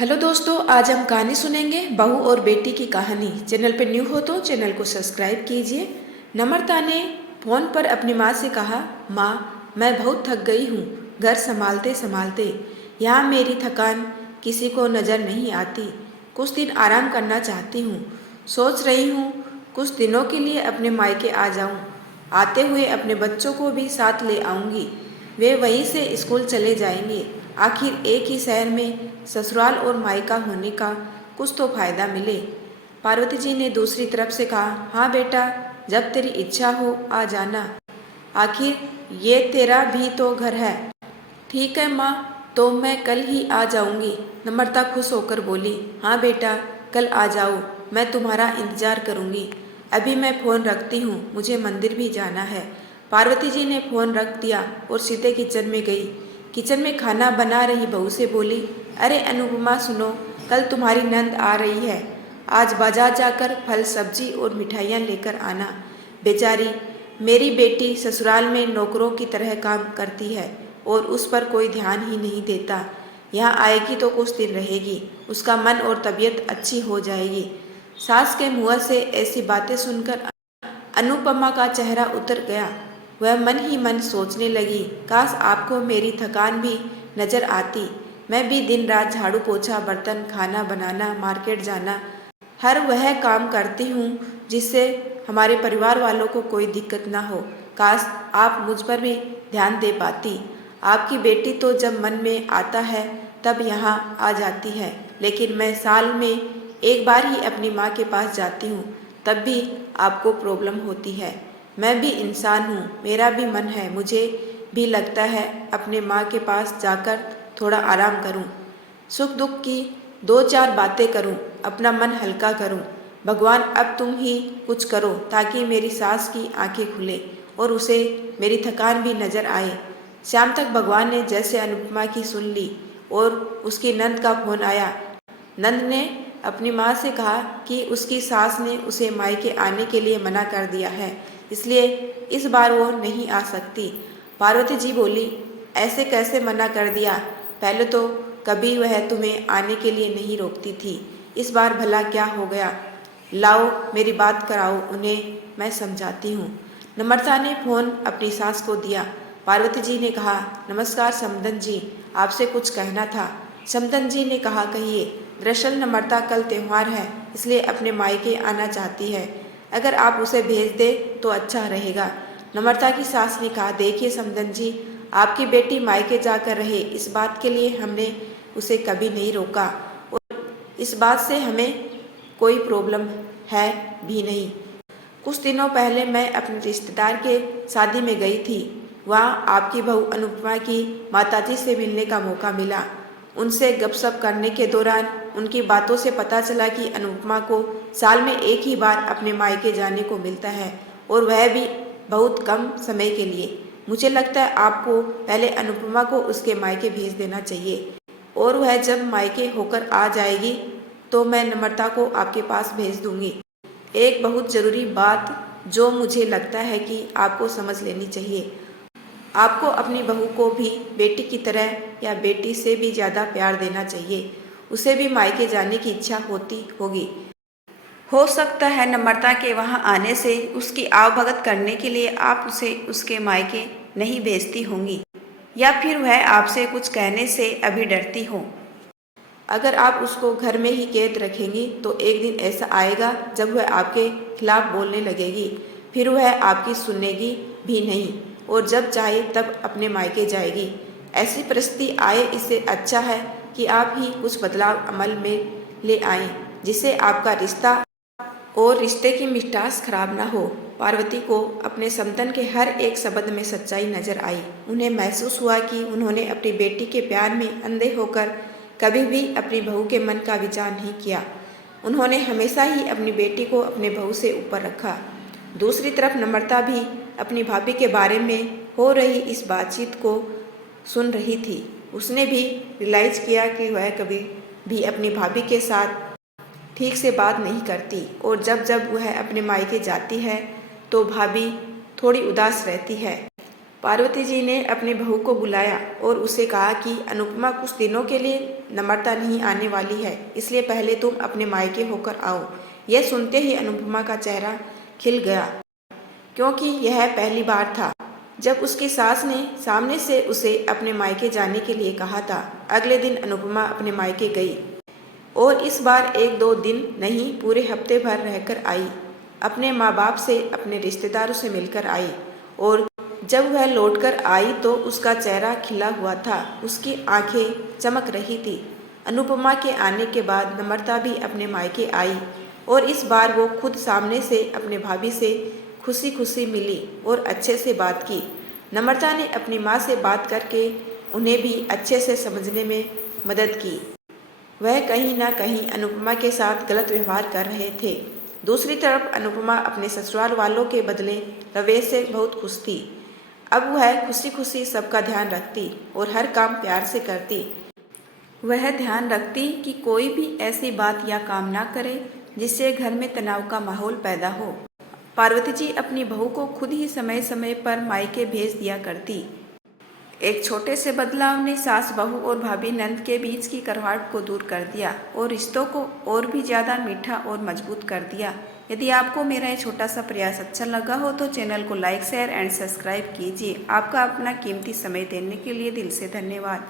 Hello दोस्तों, आज हम कहानी सुनेंगे बहू और बेटी की कहानी। चैनल पर न्यू हो तो चैनल को सब्सक्राइब कीजिए। नम्रता ने फोन पर अपनी माँ से कहा, माँ मैं बहुत थक गई हूँ घर संभालते संभालते। यहाँ मेरी थकान किसी को नज़र नहीं आती। कुछ दिन आराम करना चाहती हूँ। सोच रही हूँ कुछ दिनों के लिए अपने मायके आ जाऊँ। आते हुए अपने बच्चों को भी साथ ले आऊँगी। वे वहीं से स्कूल चले जाएंगे। आखिर एक ही शहर में ससुराल और मायका होने का कुछ तो फायदा मिले। पार्वती जी ने दूसरी तरफ से कहा, हाँ बेटा, जब तेरी इच्छा हो आ जाना। आखिर ये तेरा भी तो घर है। ठीक है माँ, तो मैं कल ही आ जाऊंगी। नम्रता खुश होकर बोली, हाँ बेटा, कल आ जाओ, मैं तुम्हारा इंतजार करूंगी। अभी मैं फ़ोन रखती हूँ, मुझे मंदिर भी जाना है। पार्वती जी ने फ़ोन रख दिया और सीधे किचन में गई। किचन में खाना बना रही बहू से बोली, अरे अनुपमा सुनो, कल तुम्हारी नंद आ रही है। आज बाजार जाकर फल सब्जी और मिठाइयाँ लेकर आना। बेचारी मेरी बेटी ससुराल में नौकरों की तरह काम करती है और उस पर कोई ध्यान ही नहीं देता। यहाँ आएगी तो कुछ दिन रहेगी, उसका मन और तबीयत अच्छी हो जाएगी। सास के मुँह से ऐसी बातें सुनकर अनुपमा का चेहरा उतर गया। वह मन ही मन सोचने लगी, काश आपको मेरी थकान भी नजर आती। मैं भी दिन रात झाड़ू पोछा बर्तन खाना बनाना मार्केट जाना हर वह काम करती हूँ जिससे हमारे परिवार वालों को कोई दिक्कत ना हो। काश आप मुझ पर भी ध्यान दे पाती। आपकी बेटी तो जब मन में आता है तब यहाँ आ जाती है, लेकिन मैं साल में एक बार ही अपनी माँ के पास जाती हूँ, तब भी आपको प्रॉब्लम होती है। मैं भी इंसान हूँ, मेरा भी मन है, मुझे भी लगता है अपने माँ के पास जाकर थोड़ा आराम करूँ, सुख दुख की दो चार बातें करूं, अपना मन हल्का करूं। भगवान अब तुम ही कुछ करो ताकि मेरी सास की आंखें खुले और उसे मेरी थकान भी नजर आए। शाम तक भगवान ने जैसे अनुपमा की सुन ली और उसकी नंद का फोन आया। नंद ने अपनी माँ से कहा कि उसकी सास ने उसे मायके आने के लिए मना कर दिया है, इसलिए इस बार वो नहीं आ सकती। पार्वती जी बोली, ऐसे कैसे मना कर दिया? पहले तो कभी वह तुम्हें आने के लिए नहीं रोकती थी, इस बार भला क्या हो गया? लाओ मेरी बात कराओ उन्हें, मैं समझाती हूँ। नम्रता ने फोन अपनी सास को दिया। पार्वती जी ने कहा, नमस्कार समदन जी, आपसे कुछ कहना था। समदन जी ने कहा, कहिए। दरअसल नम्रता कल त्यौहार है, इसलिए अपने मायके आना चाहती है। अगर आप उसे भेज दे तो अच्छा रहेगा। नम्रता की सास ने कहा, देखिए समदन जी, आपकी बेटी मायके जाकर रहे, इस बात के लिए हमने उसे कभी नहीं रोका और इस बात से हमें कोई प्रॉब्लम है भी नहीं। कुछ दिनों पहले मैं अपने रिश्तेदार के शादी में गई थी। वहाँ आपकी बहू अनुपमा की माताजी से मिलने का मौका मिला। उनसे गपशप करने के दौरान उनकी बातों से पता चला कि अनुपमा को साल में एक ही बार अपने मायके जाने को मिलता है और वह भी बहुत कम समय के लिए। मुझे लगता है आपको पहले अनुपमा को उसके मायके भेज देना चाहिए और वह जब मायके होकर आ जाएगी तो मैं नम्रता को आपके पास भेज दूंगी। एक बहुत ज़रूरी बात जो मुझे लगता है कि आपको समझ लेनी चाहिए। आपको अपनी बहू को भी बेटी की तरह या बेटी से भी ज़्यादा प्यार देना चाहिए। उसे भी मायके जाने की इच्छा होती होगी। हो सकता है नम्रता के वहाँ आने से उसकी आवभगत करने के लिए आप उसे उसके मायके नहीं भेजती होंगी, या फिर वह आपसे कुछ कहने से अभी डरती हो। अगर आप उसको घर में ही कैद रखेंगी तो एक दिन ऐसा आएगा जब वह आपके खिलाफ बोलने लगेगी, फिर वह आपकी सुनेगी भी नहीं और जब चाहे तब अपने मायके जाएगी। ऐसी परिस्थिति आए, इससे अच्छा है कि आप ही कुछ बदलाव अमल में ले आएं, जिससे आपका रिश्ता और रिश्ते की मिठास खराब ना हो। पार्वती को अपने समतन के हर एक शब्द में सच्चाई नजर आई। उन्हें महसूस हुआ कि उन्होंने अपनी बेटी के प्यार में अंधे होकर कभी भी अपनी बहू के मन का विचार नहीं किया। उन्होंने हमेशा ही अपनी बेटी को अपने बहू से ऊपर रखा। दूसरी तरफ नम्रता भी अपनी भाभी के बारे में हो रही इस बातचीत को सुन रही थी। उसने भी रियलाइज किया कि वह कभी भी अपनी भाभी के साथ ठीक से बात नहीं करती और जब जब वह अपने मायके जाती है तो भाभी थोड़ी उदास रहती है। पार्वती जी ने अपनी बहू को बुलाया और उसे कहा कि अनुपमा कुछ दिनों के लिए नम्रता नहीं आने वाली है, इसलिए पहले तुम अपने मायके होकर आओ। यह सुनते ही अनुपमा का चेहरा खिल गया, क्योंकि यह पहली बार था जब उसकी सास ने सामने से उसे अपने मायके जाने के लिए कहा था। अगले दिन अनुपमा अपने मायके गई और इस बार 1-2 दिन नहीं, पूरे हफ्ते भर रहकर आई। अपने माँ बाप से, अपने रिश्तेदारों से मिलकर आई और जब वह लौटकर आई तो उसका चेहरा खिला हुआ था, उसकी आंखें चमक रही थी। अनुपमा के आने के बाद नम्रता भी अपने मायके आई और इस बार वो खुद सामने से अपने भाभी से खुशी खुशी मिली और अच्छे से बात की। नम्रता ने अपनी माँ से बात करके उन्हें भी अच्छे से समझने में मदद की। वह कहीं ना कहीं अनुपमा के साथ गलत व्यवहार कर रहे थे। दूसरी तरफ अनुपमा अपने ससुराल वालों के बदले रवैये से बहुत खुश थी। अब वह खुशी खुशी सबका ध्यान रखती और हर काम प्यार से करती। वह ध्यान रखती कि कोई भी ऐसी बात या काम ना करे जिससे घर में तनाव का माहौल पैदा हो। पार्वती जी अपनी बहू को खुद ही समय समय पर मायके भेज दिया करती। एक छोटे से बदलाव ने सास बहू और भाभी नंद के बीच की कड़वाहट को दूर कर दिया और रिश्तों को और भी ज़्यादा मीठा और मजबूत कर दिया। यदि आपको मेरा ये छोटा सा प्रयास अच्छा लगा हो तो चैनल को लाइक, शेयर एंड सब्सक्राइब कीजिए। आपका अपना कीमती समय देने के लिए दिल से धन्यवाद।